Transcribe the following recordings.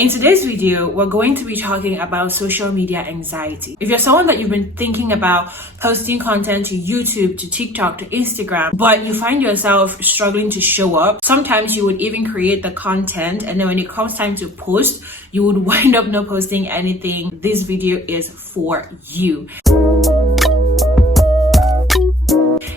In today's video, we're going to be talking about social media anxiety. If you're someone that you've been thinking about posting content to YouTube, to TikTok, to Instagram, but you find yourself struggling to show up, sometimes you would even create the content, and then when it comes time to post, you would wind up not posting anything. This video is for you.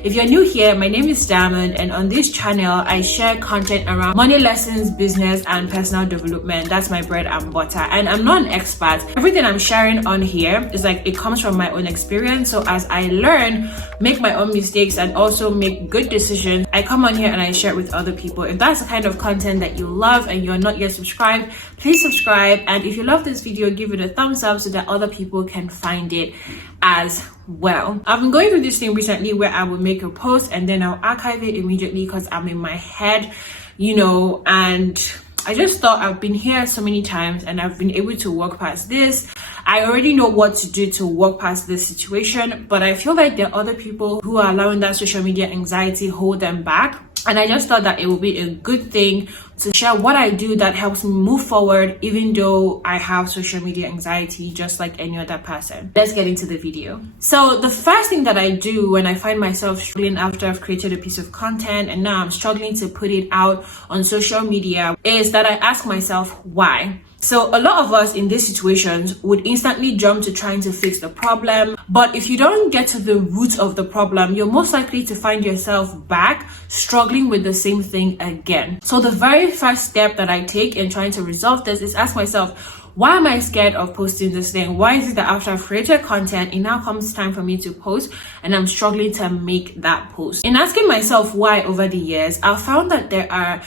If you're new here, my name is Diamond, and on this channel, I share content around money lessons, business, and personal development. That's my bread and butter. And I'm not an expert. Everything I'm sharing on here is like it comes from my own experience. So as I learn, make my own mistakes, and also make good decisions, I come on here and I share it with other people. If that's the kind of content that you love and you're not yet subscribed, please subscribe. And if you love this video, give it a thumbs up so that other people can find it as well. I've been going through this thing recently where I will make a post and then I'll archive it immediately because I'm in my head, and I just thought I've been here so many times and I've been able to walk past this. I already know what to do to walk past this situation, but I feel like there are other people who are allowing that social media anxiety hold them back. And I just thought that it would be a good thing to share what I do that helps me move forward, even though I have social media anxiety, just like any other person. Let's get into the video. So the first thing that I do when I find myself struggling after I've created a piece of content and now I'm struggling to put it out on social media is that I ask myself why. So a lot of us in these situations would instantly jump to trying to fix the problem. But if you don't get to the root of the problem, you're most likely to find yourself back struggling with the same thing again. So the very first step that I take in trying to resolve this is ask myself, why am I scared of posting this thing? Why is it that after I've created content, it now comes time for me to post and I'm struggling to make that post? In asking myself why over the years, I've found that there are,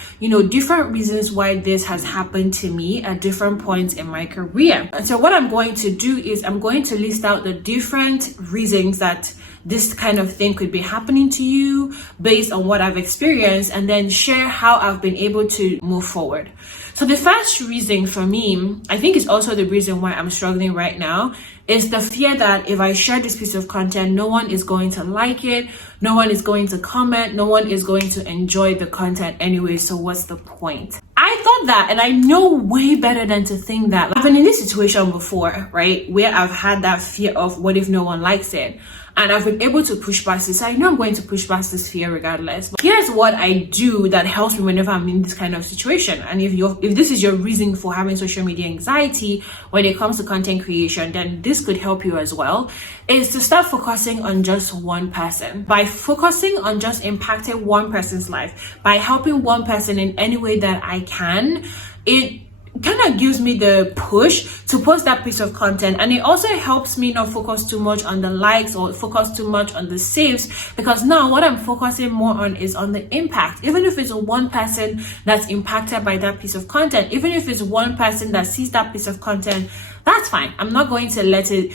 different reasons why this has happened to me at different points in my career. And so what I'm going to do is I'm going to list out the different reasons that this kind of thing could be happening to you based on what I've experienced, and then share how I've been able to move forward. So the first reason for me, I think is also the reason why I'm struggling right now, is the fear that if I share this piece of content, no one is going to like it, no one is going to comment, no one is going to enjoy the content anyway, so what's the point? I thought that, and I know way better than to think that. I've been in this situation before, right, where I've had that fear of what if no one likes it? And I've been able to push past this. I know I'm going to push past this fear regardless. But here's what I do that helps me whenever I'm in this kind of situation. And if this is your reason for having social media anxiety when it comes to content creation, then this could help you as well, is to start focusing on just one person. By focusing on just impacting one person's life, by helping one person in any way that I can, it kind of gives me the push to post that piece of content. And it also helps me not focus too much on the likes or focus too much on the saves, because now what I'm focusing more on is on the impact. Even if it's one person that's impacted by that piece of content, even if it's one person that sees that piece of content, that's fine. I'm not going to let it,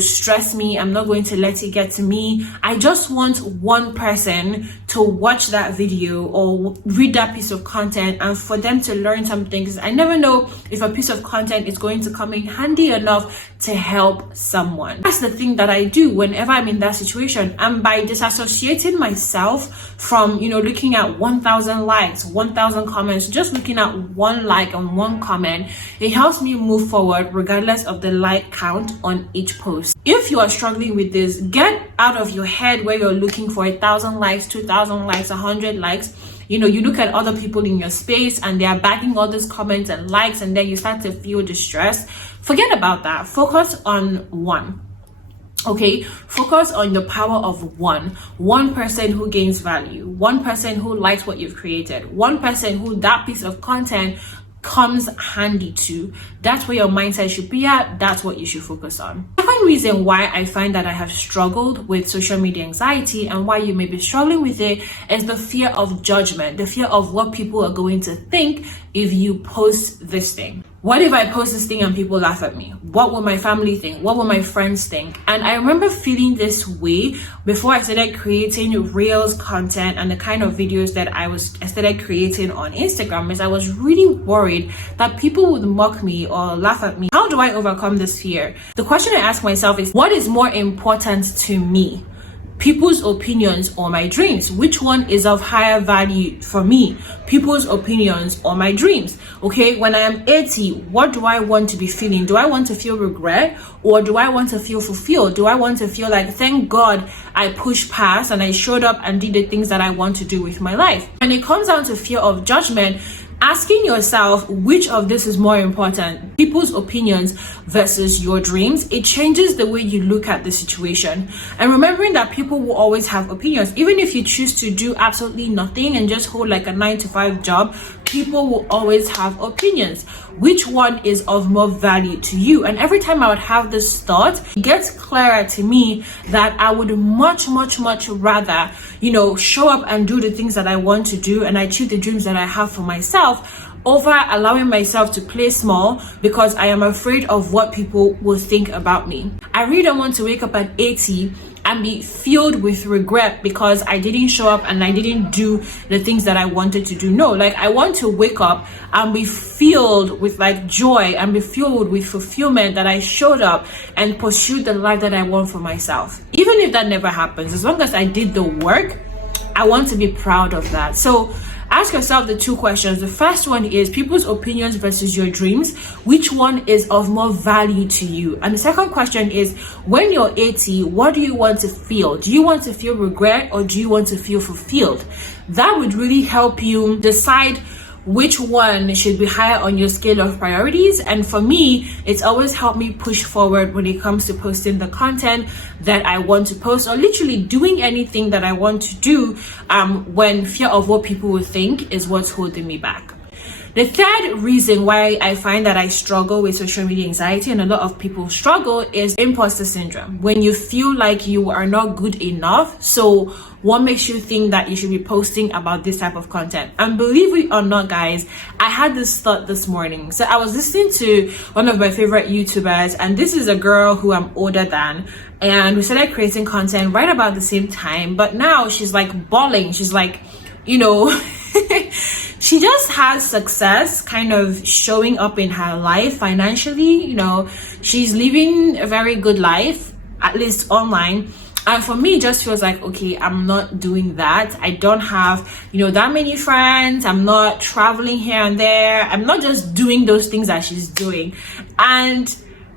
stress me. I'm not going to let it get to me. I just want one person to watch that video or read that piece of content and for them to learn something. Because I never know if a piece of content is going to come in handy enough to help someone. That's the thing that I do whenever I'm in that situation. And by disassociating myself from, looking at 1,000 likes, 1,000 comments, just looking at one like and one comment, it helps me move forward regardless of the like count on each post. If you are struggling with this, get out of your head where you're looking for 1,000 likes, 2,000 likes, 100 likes. You look at other people in your space and they are bagging all those comments and likes, and then you start to feel distressed. Forget about that. Focus on one. Okay, focus on the power of one person who gains value, one person who likes what you've created, one person who that piece of content comes handy to. That's where your mindset should be at. That's what you should focus on. The second reason why I find that I have struggled with social media anxiety and why you may be struggling with it is the fear of judgment, the fear of what people are going to think if you post this thing. What if I post this thing and people laugh at me? What will my family think? What will my friends think? And I remember feeling this way before I started creating Reels content and the kind of videos that I started creating on Instagram, is I was really worried that people would mock me or laugh at me. How do I overcome this fear? The question I ask myself is, what is more important to me? people's opinions or my dreams? Which one is of higher value for me? People's opinions or my dreams? Okay, when I am 80, what do I want to be feeling? Do I want to feel regret, or do I want to feel fulfilled? Do I want to feel like, thank God I pushed past and I showed up and did the things that I want to do with my life? When it comes down to fear of judgment, asking yourself which of this is more important, people's opinions versus your dreams, it changes the way you look at the situation. And remembering that people will always have opinions. Even if you choose to do absolutely nothing and just hold like a 9-to-5 job, people will always have opinions. Which one is of more value to you? And every time I would have this thought, it gets clearer to me that I would much rather, show up and do the things that I want to do and achieve the dreams that I have for myself, over allowing myself to play small because I am afraid of what people will think about me. I really don't want to wake up at 80 and be filled with regret because I didn't show up and I didn't do the things that I wanted to do. No, like I want to wake up and be filled with like joy and be filled with fulfillment that I showed up and pursued the life that I want for myself. Even if that never happens, as long as I did the work, I want to be proud of that. So ask yourself the two questions. The first one is people's opinions versus your dreams. Which one is of more value to you? And the second question is, when you're 80, what do you want to feel? Do you want to feel regret or do you want to feel fulfilled? That would really help you decide which one should be higher on your scale of priorities. And for me, it's always helped me push forward when it comes to posting the content that I want to post, or literally doing anything that I want to do, when fear of what people will think is what's holding me back. The third reason why I find that I struggle with social media anxiety, and a lot of people struggle, is imposter syndrome. When you feel like you are not good enough, so what makes you think that you should be posting about this type of content? And believe it or not, guys, I had this thought this morning. So I was listening to one of my favorite YouTubers, and this is a girl who I'm older than, and we started creating content right about the same time. But now she's like balling. She's like, she just has success kind of showing up in her life financially. She's living a very good life, at least online. And for me, it just feels like, okay, I'm not doing that. I don't have, that many friends. I'm not traveling here and there. I'm not just doing those things that she's doing. And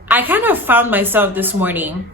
I kind of found myself this morning,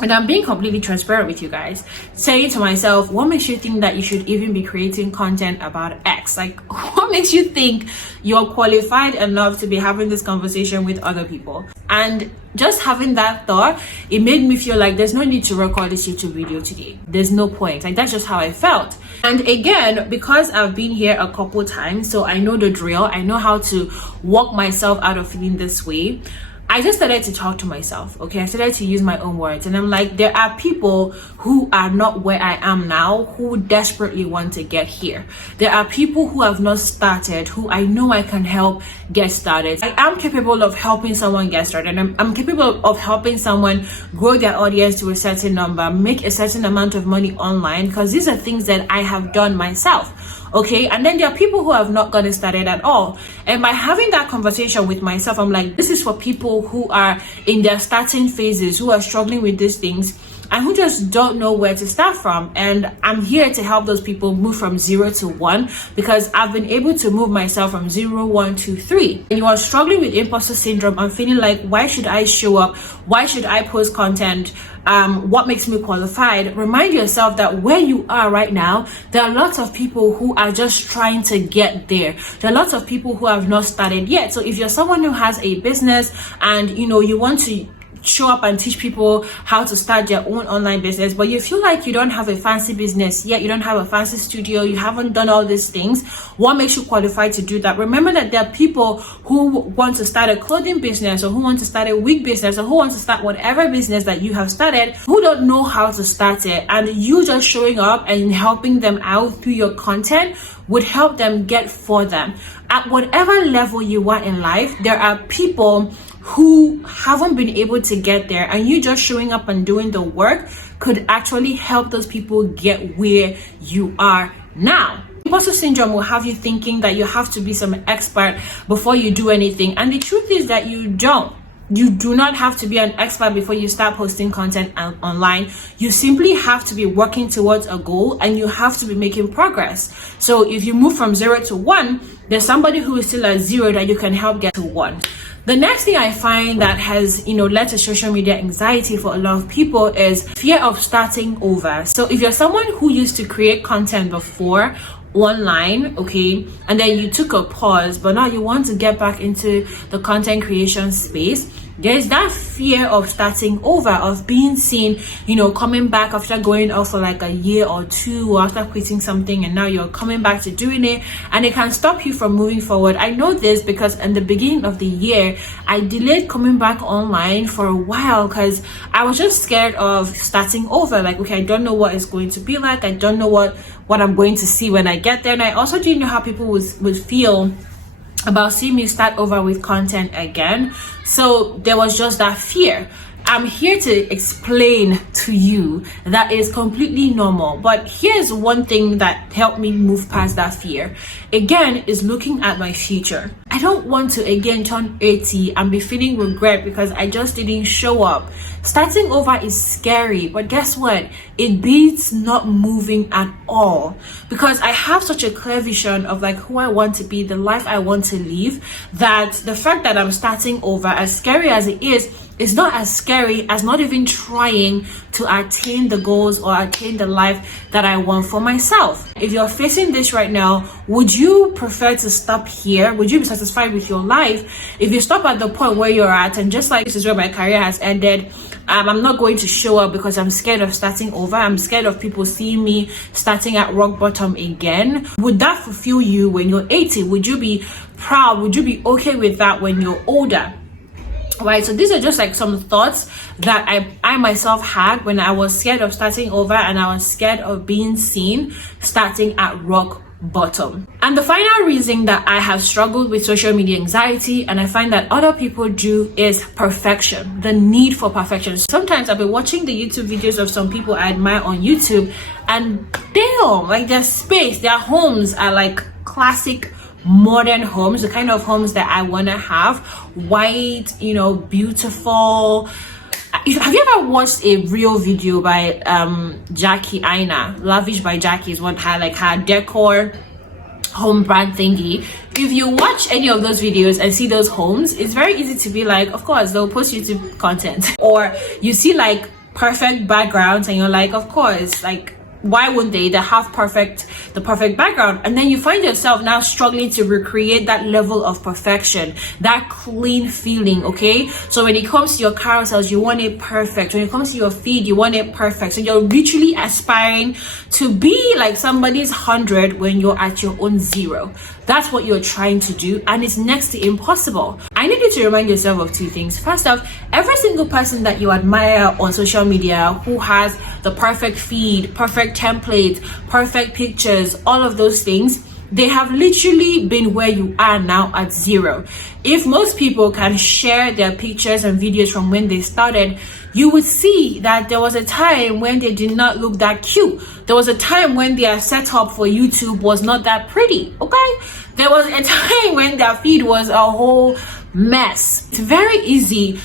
and I'm being completely transparent with you guys, saying to myself, what makes you think that you should even be creating content about X? Like, what makes you think you're qualified enough to be having this conversation with other people? And just having that thought, it made me feel like there's no need to record this YouTube video today. There's no point. Like, that's just how I felt. And again, because I've been here a couple times, so I know the drill. I know how to walk myself out of feeling this way. I just started to talk to myself, okay? I started to use my own words, and I'm like, there are people who are not where I am now who desperately want to get here. There are people who have not started, who I know I can help get started. I am capable of helping someone get started. I'm capable of helping someone grow their audience to a certain number, make a certain amount of money online, because these are things that I have done myself. Okay, and then there are people who have not gotten started at all. And by having that conversation with myself, I'm like, this is for people who are in their starting phases, who are struggling with these things, and who just don't know where to start from. And I'm here to help those people move from 0 to 1, because I've been able to move myself from 0, 1 to 3. And you are struggling with imposter syndrome and feeling like, why should I show up? Why should I post content? What makes me qualified? Remind yourself that where you are right now, there are lots of people who are just trying to get there. There are lots of people who have not started yet. So if you're someone who has a business and you want to show up and teach people how to start their own online business, but you feel like you don't have a fancy business yet, you don't have a fancy studio, you haven't done all these things, what makes you qualified to do that? Remember that there are people who want to start a clothing business, or who want to start a wig business, or who want to start whatever business that you have started, who don't know how to start it, and you just showing up and helping them out through your content would help them get further. At whatever level you are in life, there are people who haven't been able to get there, and you just showing up and doing the work could actually help those people get where you are now. Imposter syndrome will have you thinking that you have to be some expert before you do anything, and the truth is that you don't. You do not have to be an expert before you start posting content online. You simply have to be working towards a goal, and you have to be making progress. So if you move from 0 to 1, there's somebody who is still at 0 that you can help get to 1. The next thing I find that has, led to social media anxiety for a lot of people is fear of starting over. So if you're someone who used to create content before online, okay, and then you took a pause, but now you want to get back into the content creation space, there's that fear of starting over, of being seen, coming back after going off for like a year or 2, or after quitting something, and now you're coming back to doing it, and it can stop you from moving forward. I know this because in the beginning of the year, I delayed coming back online for a while because I was just scared of starting over. Like, okay, I don't know what it's going to be like. I don't know what I'm going to see when I get there. And I also didn't know how people would feel about seeing me start over with content again. So there was just that fear. I'm here to explain to you that is completely normal. But here's one thing that helped me move past that fear. Again, is looking at my future. I don't want to again turn 80 and be feeling regret because I just didn't show up. Starting over is scary, but guess what? It beats not moving at all, because I have such a clear vision of like who I want to be, the life I want to live, that the fact that I'm starting over, as scary as it is not as scary as not even trying to attain the goals or attain the life that I want for myself. If you're facing this right now, would you prefer to stop here? Would you be satisfied with your life if you stop at the point where you're at and just like, this is where my career has ended, I'm not going to show up because I'm scared of starting over, I'm scared of people seeing me starting at rock bottom again? Would that fulfill you when you're 80? Would you be proud? Would you be okay with that when you're older? Right, so these are just like some thoughts that I myself had when I was scared of starting over, and I was scared of being seen starting at rock bottom. And the final reason that I have struggled with social media anxiety, and I find that other people do, is perfection, the need for perfection. Sometimes I've been watching the YouTube videos of some people I admire on YouTube, and damn, like their space, their homes are like classic modern homes, the kind of homes that I want to have. White, beautiful. Have you ever watched a real video by Jackie Aina? Lavish by Jackie is one, her decor home brand thingy. If you watch any of those videos and see those homes, it's very easy to be like, of course they'll post YouTube content. Or you see like perfect backgrounds and you're like, of course, like why wouldn't they have the perfect background? And then you find yourself now struggling to recreate that level of perfection, that clean feeling. Okay, so when it comes to your carousels, you want it perfect. When it comes to your feed, you want it perfect. So you're literally aspiring to be like somebody's 100 when you're at your own 0. That's what you're trying to do, and it's next to impossible. I need you to remind yourself of 2 things. First off, every single person that you admire on social media who has the perfect feed, perfect template, perfect pictures, all of those things, they have literally been where you are now at 0. If most people can share their pictures and videos from when they started, you would see that there was a time when they did not look that cute. There was a time when their setup for YouTube was not that pretty, okay? There was a time when their feed was a whole mess. It's very easy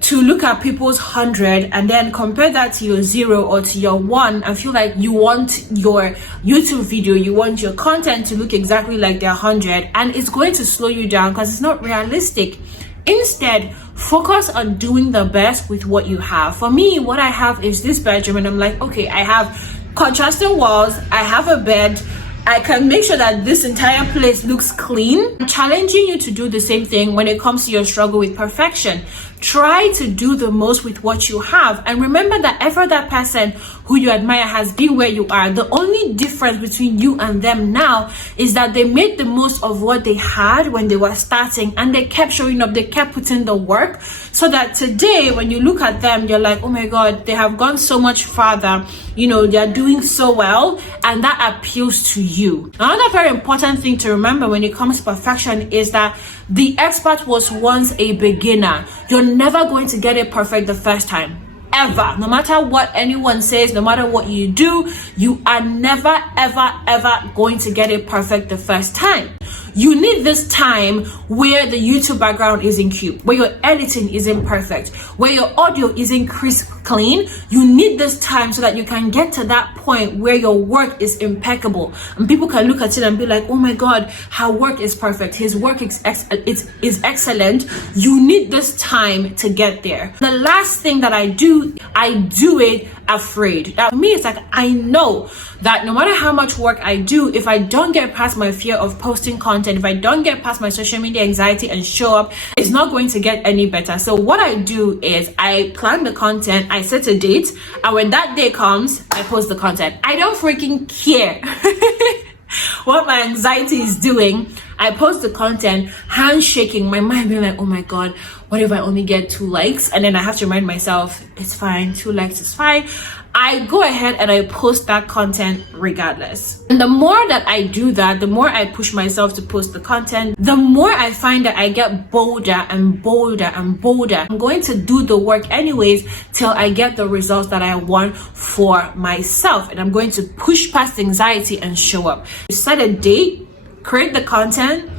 to look at people's 100 and then compare that to your 0 or to your 1 and feel like you want your YouTube video, you want your content to look exactly like their 100, and it's going to slow you down because it's not realistic. Instead, focus on doing the best with what you have. For me, what I have is this bedroom, and I'm like, okay, I have contrasting walls, I have a bed, I can make sure that this entire place looks clean. I'm challenging you to do the same thing when it comes to your struggle with perfection. Try to do the most with what you have, and remember that every other person who you admire has been where you are. The only difference between you and them now is that they made the most of what they had when they were starting, and they kept showing up, they kept putting the work, so that today when you look at them, you're like, oh my god, they have gone so much farther, they're doing so well, and that appeals to you. Another very important thing to remember when it comes to perfection is that the expert was once a beginner. You're never going to get it perfect the first time, ever. No matter what anyone says, no matter what you do, you are never ever going to get it perfect the first time. You need this time where the YouTube background isn't cute, where your editing isn't perfect, where your audio isn't crisp clean. You need this time so that you can get to that point where your work is impeccable and people can look at it and be like, oh my god, her work is perfect, his work is excellent. You need this time to get there. The last thing that I do it afraid. Now, for me, it's like I know that no matter how much work I do, if I don't get past my fear of posting content, if I don't get past my social media anxiety and show up, it's not going to get any better. So what I do is I plan the content, I set a date, and when that day comes, I post the content. I don't freaking care what my anxiety is doing. I post the content, handshaking, my mind being like, oh my god, what if I only get 2 likes? And then I have to remind myself, it's fine, 2 likes is fine. I go ahead and I post that content regardless. And the more that I do that, the more I push myself to post the content, the more I find that I get bolder and bolder and bolder. I'm going to do the work anyways till I get the results that I want for myself. And I'm going to push past anxiety and show up. Set a date, create the content.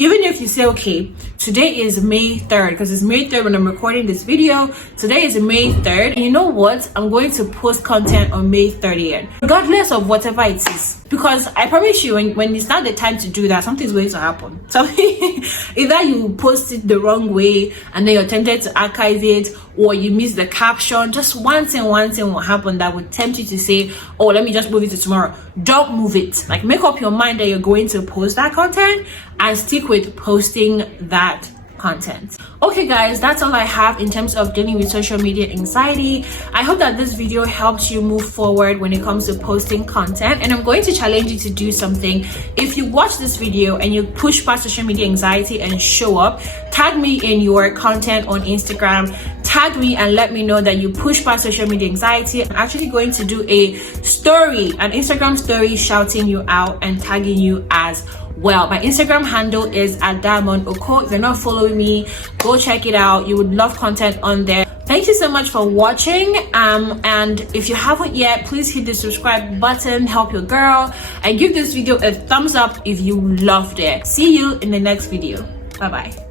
Even if you say, okay, today is May 3rd, because it's May 3rd when I'm recording this video. Today is May 3rd. And you know what? I'm going to post content on May 30th, regardless of whatever it is. Because I promise you, when it's not the time to do that, something's going to happen. So either you post it the wrong way and then you're tempted to archive it, or you miss the caption. Just one thing will happen that would tempt you to say, oh, let me just move it to tomorrow. Don't move it. Like, make up your mind that you're going to post that content and stick with posting that content. Okay guys, that's all I have in terms of dealing with social media anxiety. I hope that this video helps you move forward when it comes to posting content, and I'm going to challenge you to do something. If you watch this video and you push past social media anxiety and show up, tag me in your content on Instagram, tag me and let me know that you push past social media anxiety. I'm actually going to do an Instagram story shouting you out and tagging you as well. My Instagram handle is @DiamondOko. If you're not following me, go check it out. You would love content on there. Thank you so much for watching, and if you haven't yet, please hit the subscribe button, help your girl, and give this video a thumbs up if you loved it. See you in the next video. Bye bye.